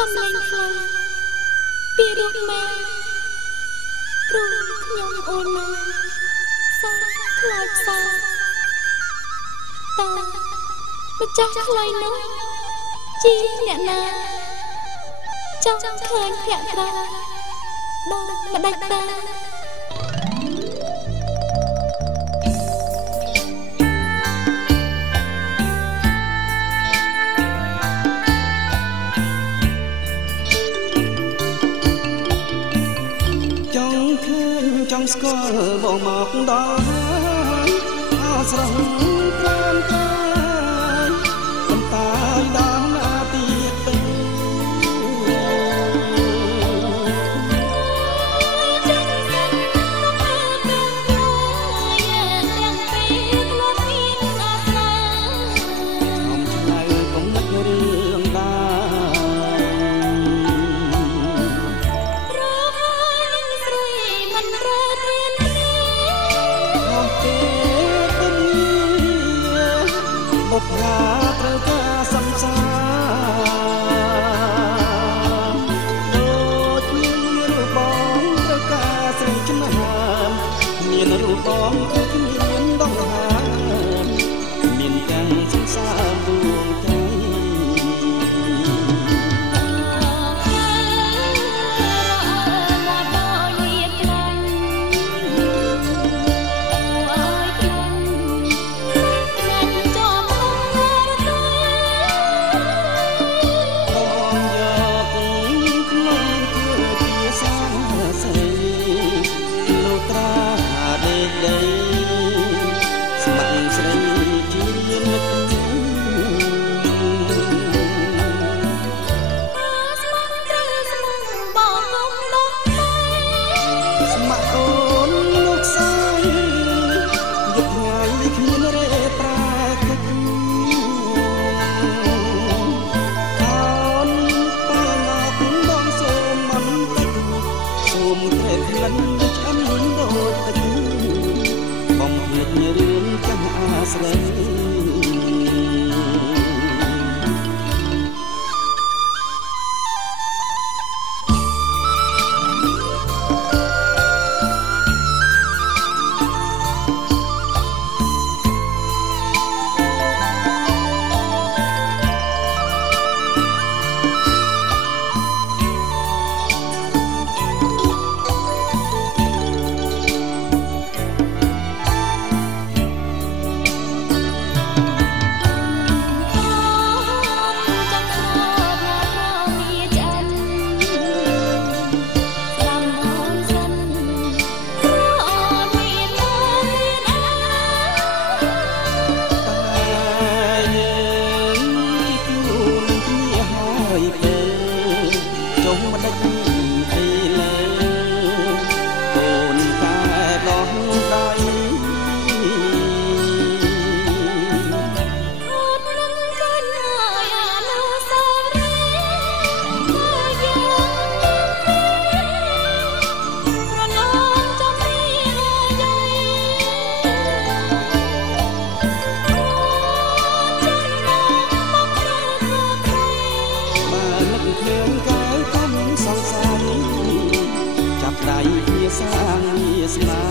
សំឡេងខ្លីពីរូបម៉ែព្រោះខ្ញុំអូនណាសាខ្លាចសាតម្ចាស់ខ្លីនោះជាអ្នកណាចង់ឃើញភក្ត្រាបងម្ដេចតាចង់ស្គាល់បងមកដល់ហើយអស្រងក្រានកាយបន្តាយដល់ណាទៀតទៅត្រូវការសំសាដូចមានរូបបងត្រូវការស្រីឆ្នាមមានរូបបងគឺមានដងហាមានទាំងសង្សារដួងใจស្រីដៃវាសាងវាស្នា